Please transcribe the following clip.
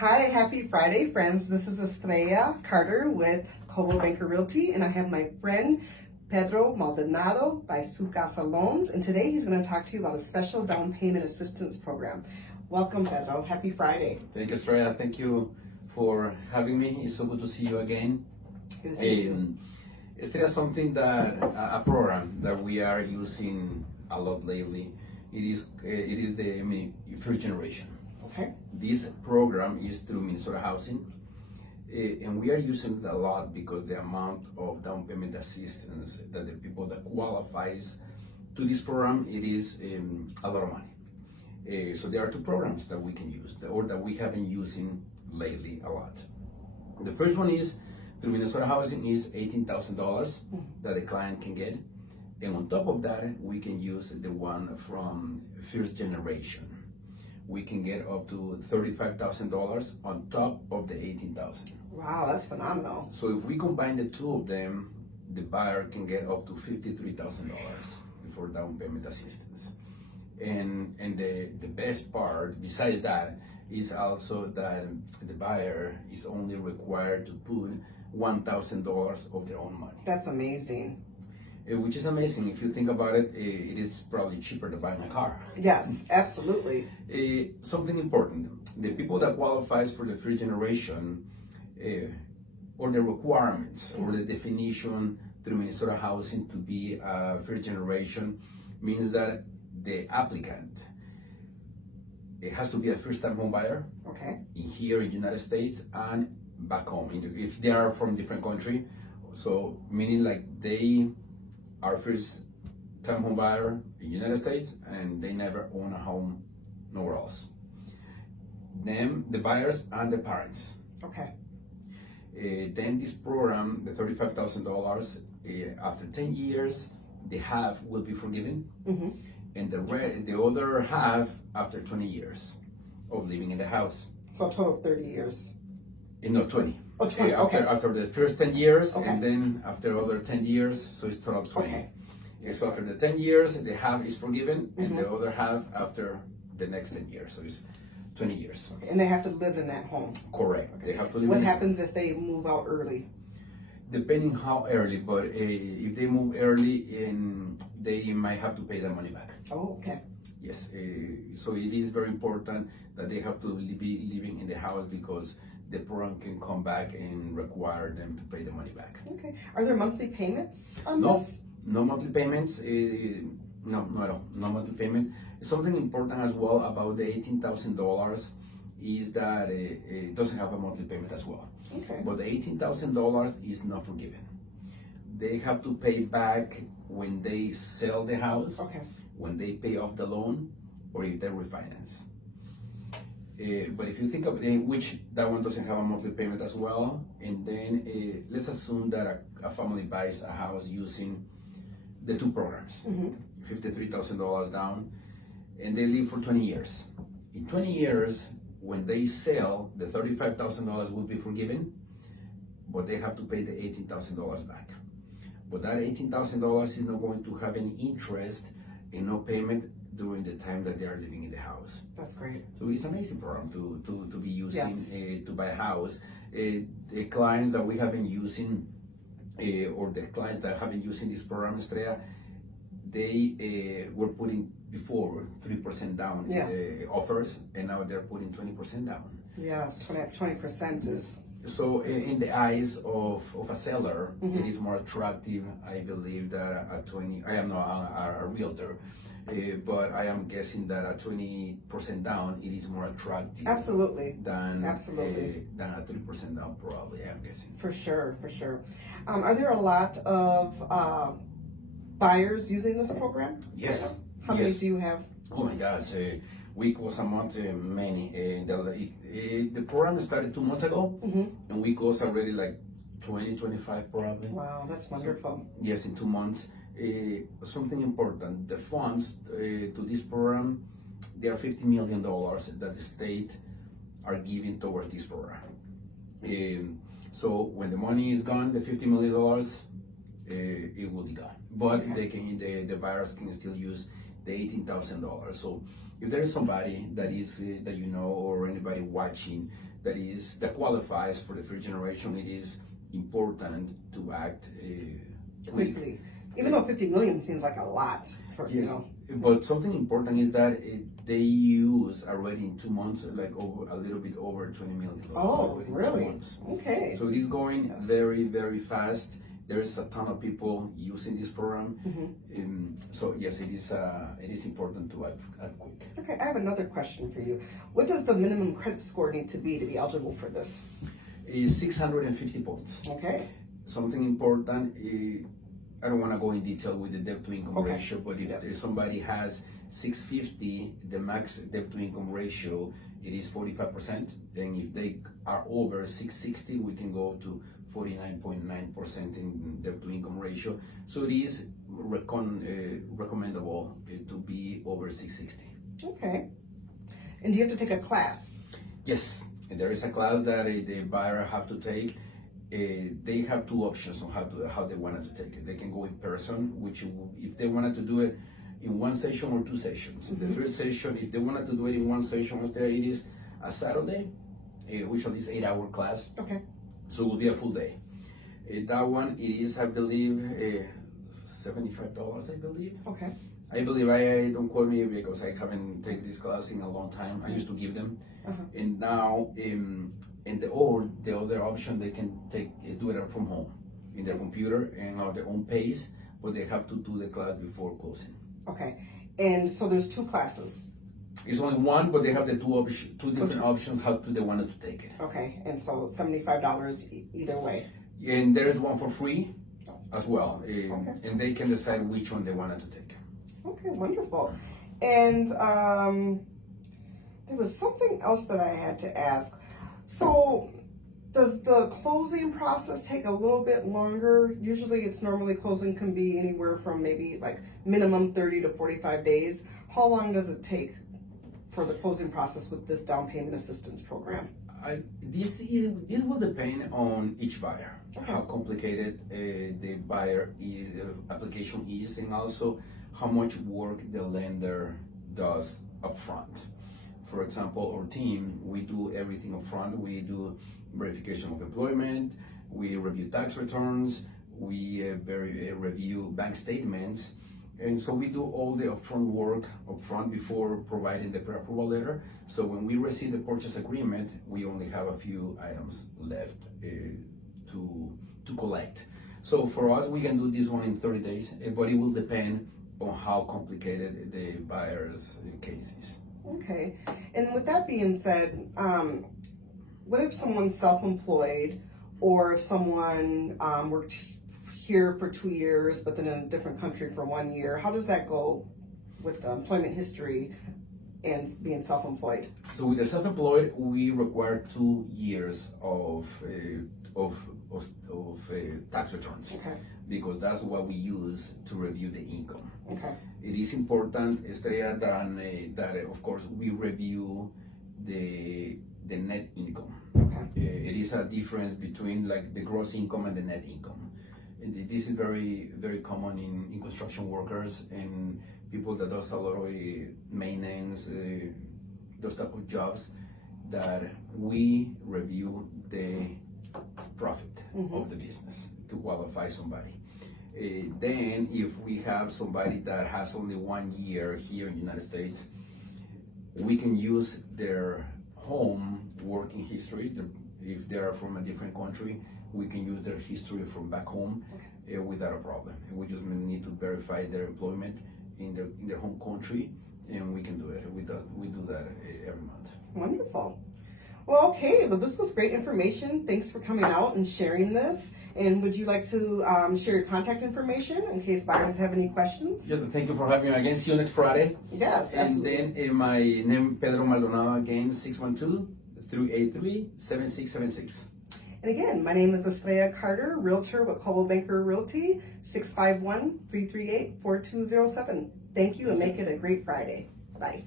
Hi, happy Friday, friends. This is Estrella Carter with Coldwell Banker Realty, and I have my friend Pedro Maldonado by Su Casa Loans, and today he's going to talk to you about a special down payment assistance program. Welcome, Pedro. Happy Friday. Thank you, Estrella. Thank you for having me. It's so good to see you again. Good to see you. Estrella, something that a program that we are using a lot lately. It is the first generation. Okay. This program is through Minnesota Housing, and we are using it a lot because the amount of down payment assistance that the people that qualifies to this program, it is a lot of money. So there are two programs that we can use, or that we have been using lately a lot. The first one is through Minnesota Housing is $18,000 that the client can get, and on top of that, we can use the one from first generation. We can get up to $35,000 on top of the $18,000. Wow, that's phenomenal. So if we combine the two of them, the buyer can get up to $53,000 for down payment assistance. And the best part, besides that, is also that the buyer is only required to put $1,000 of their own money. That's amazing. Which is amazing. If you think about it, it is probably cheaper to buy a car. Yes, absolutely. Something important, the people that qualifies for the first generation, or the requirements or the definition through Minnesota Housing to be a first generation means that the applicant, it has to be a first-time home buyer. Okay. Here in the United States and back home. If they are from different country, so meaning like they are first-time home buyer in the United States and they never own a home nowhere else. Them, the buyers and the parents. Okay. Then this program, the $35,000, after 10 years, the half will be forgiven, and the other half after 20 years of living in the house. So a total of 30 years. No, 20. Oh, 20, okay. After the first 10 years, okay. And then after other 10 years, so it's total 20. Okay. So after the 10 years, the half is forgiven, and the other half after the next 10 years. So it's 20 years. Okay. And they have to live in that home. Correct. Okay. They have to live. What happens if they move out early? Depending how early, but if they move early, they might have to pay the money back. Oh, okay. Yes. So it is very important that they have to be living in the house because the program can come back and require them to pay the money back. Okay. Are there monthly payments on No, this? no monthly payments. No, not at all. No monthly payment. Something important as well about the $18,000 is that it doesn't have a monthly payment as well. Okay. But the $18,000 is not forgiven. They have to pay back when they sell the house, Okay. when they pay off the loan, or if they refinance. But if you think of which that one doesn't have a monthly payment as well, and then let's assume that a family buys a house using the two programs, $53,000 down, and they live for 20 years. In 20 years, when they sell, the $35,000 will be forgiven, but they have to pay the $18,000 back. But that $18,000 is not going to have any interest and no payment during the time that they are living in the house. That's great. So it's an amazing program to be using, Yes. to buy a house. The clients that we have been using, or the clients that have been using this program, Estrella, they were putting before 3% down offers, and now they're putting 20% down. Yes, 20% is. So in the eyes of a seller, it is more attractive, I believe, that a 20, I am not a realtor, but I am guessing that a 20% down, it is more attractive. Absolutely. Than a 3% down, probably, I'm guessing. For sure, for sure. Are there a lot of buyers using this program? Yes. How many do you have? Oh my gosh, we close a month, many. The program started 2 months ago, and we closed already like 20, 25 probably. Wow, that's wonderful. So, yes, in 2 months. Something important, the funds to this program, there are $50 million that the state are giving towards this program. So when the money is gone, the $50 million, it will be gone. But the buyers can still use the $18,000. So if there is somebody that is that you know or anybody watching that qualifies for the first generation, it is important to act quickly. Even though 50 million seems like a lot for, yes, but something important is that they use already in 2 months like a little bit over $20 million. Oh, really? Okay. So it is going very, very fast. There's a ton of people using this program. So yes, it is important to act quick. Okay, I have another question for you. What does the minimum credit score need to be eligible for this? Is 650 points. Okay. Something important, I don't want to go in detail with the debt to income ratio, but if somebody has 650, the max debt to income ratio, it is 45%. And if they are over 660, we can go to 49.9% in debt to income ratio. So it is recommendable to be over 660. Okay. And do you have to take a class? Yes, and there is a class that the buyer have to take. They have two options on how they wanted to take it. They can go in person, which if they wanted to do it in one session or two sessions. The first session, if they wanted to do it in one session, it is a Saturday, which is 8-hour class. Okay. So it will be a full day. That one, it is, I believe, $75, I believe. Okay. I believe, I don't quote me because I haven't taken this class in a long time. I used to give them. And now, the other option, they can do it from home in their computer and at their own pace, but they have to do the class before closing. Okay. And so there's two classes. It's only one, but they have the two different options how they wanted to take it. Okay, and so $75 either way. And there is one for free as well. And they can decide which one they wanted to take. Okay, wonderful. And there was something else that I had to ask. So does the closing process take a little bit longer? Usually normally closing can be anywhere from maybe like minimum 30 to 45 days. How long does it take for the closing process with this down payment assistance program? This will depend on each buyer, how complicated the buyer application is, and also how much work the lender does upfront. For example, our team, we do everything upfront. We do verification of employment, we review tax returns, we review bank statements. And so we do all the upfront work upfront before providing the pre-approval letter. So when we receive the purchase agreement, we only have a few items left to collect. So for us, we can do this one in 30 days, but it will depend on how complicated the buyer's case is. Okay, and with that being said, what if someone's self-employed, or if someone worked here for 2 years, but then in a different country for 1 year? How does that go with the employment history and being self-employed? So with the self-employed, we require 2 years of tax returns, because that's what we use to review the income. Okay. It is important, Estrella, that of course we review the net income. Okay. It is a difference between like the gross income and the net income. And this is very, very common in construction workers and people that does a lot of maintenance, those type of jobs, that we review the profit of the business to qualify somebody. Then if we have somebody that has only 1 year here in the United States, we can use their home working history. If they are from a different country, we can use their history from back home without a problem. We just need to verify their employment in their home country, and we can do it. We do that every month. Wonderful. Well, okay, well, this was great information. Thanks for coming out and sharing this. And would you like to share your contact information in case buyers have any questions? Yes, thank you for having me again. See you next Friday. Yes, absolutely. And then my name, Pedro Maldonado, again, 612-383-7676. And again, my name is Estrella Carter, Realtor with Coldwell Banker Realty, 651-338-4207. Thank you, and make it a great Friday. Bye.